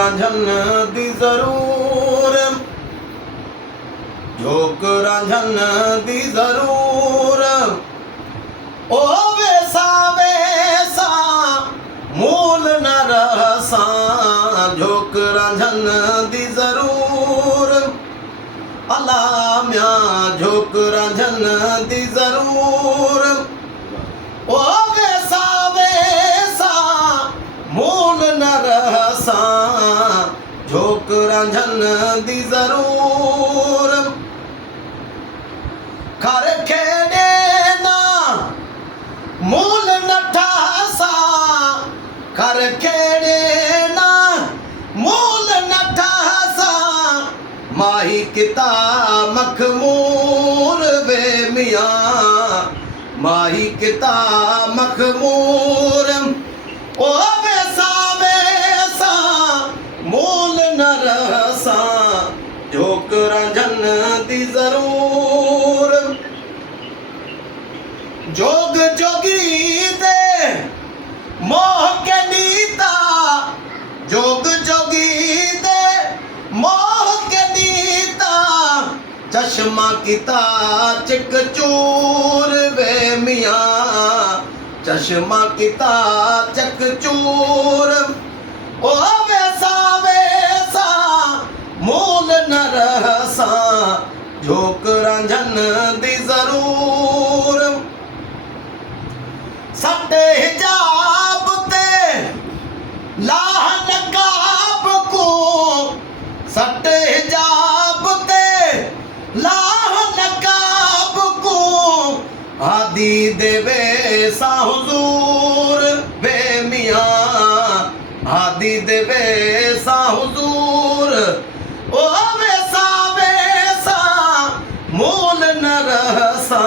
रांझन दी जरूर, झोंक रांझन दी जरूर। ओ वेसा वेसा मूल न रहसा, झोंक रांझन दी जरूर। अला म्या झोंक रांझन दी जरूर। ओ वेसा वेसा मूल न रहसा, झोंक रांझन दी जरूर। खर खेड़े ना मूल न ठासा, खर खेड़े ना मूल न ठासा। माही किता मखमूर वे मियाँ, माही किता मखमूर। ओ वेसा वेसा मूल न रहसा, झोंक रांझन दी जरूर। जोग जोगी दे मोह के नीता, जोग जोगी दे मोह के नीता। चश्मा किता चिक चूर वे मियाँ, चश्मा किता चक चूर। ओ वेसा वेसा मूल न रहसा, झोंक रांझन दी जरूर। सटे हिजाब ते लाह नकाब को, सटे हिजाब ते लाह नकाब को। आदि देवे सा हुजूर वे मियाँ, आदि देवे सा हुजूर। ओ वेसा वेसा मूल न रहसा,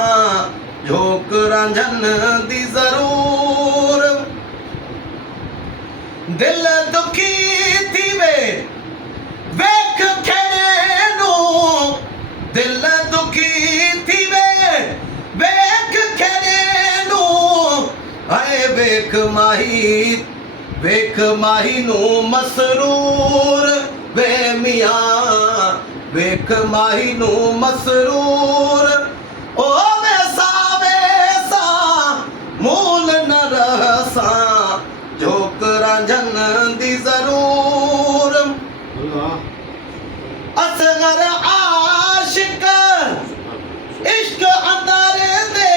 झोंक रांझन दी जरूर। दिल दुखी थी वे वेख खेड़े नू, दिल दुखी थी वे वेख खेड़े नू। हाय वेख माही, वेख माही नू मसरूर वे मियाँ, वेख माही नू मसरूर। ओ वेसा वेसा मूल न रहसा, झोंक रांझन दी जरूर। असगर आशिक इश्क अंदर दे,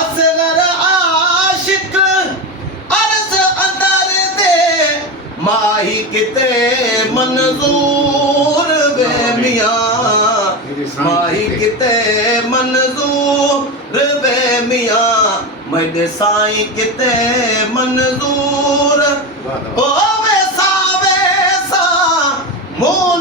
असगर आशिक अर्ज अंदर दे। माही किते मंजूर वे मियाँ, माही किते मंजूर वे मियाँ। मेरे साईं किते मंजूर। ओ वेसा वेसा मूल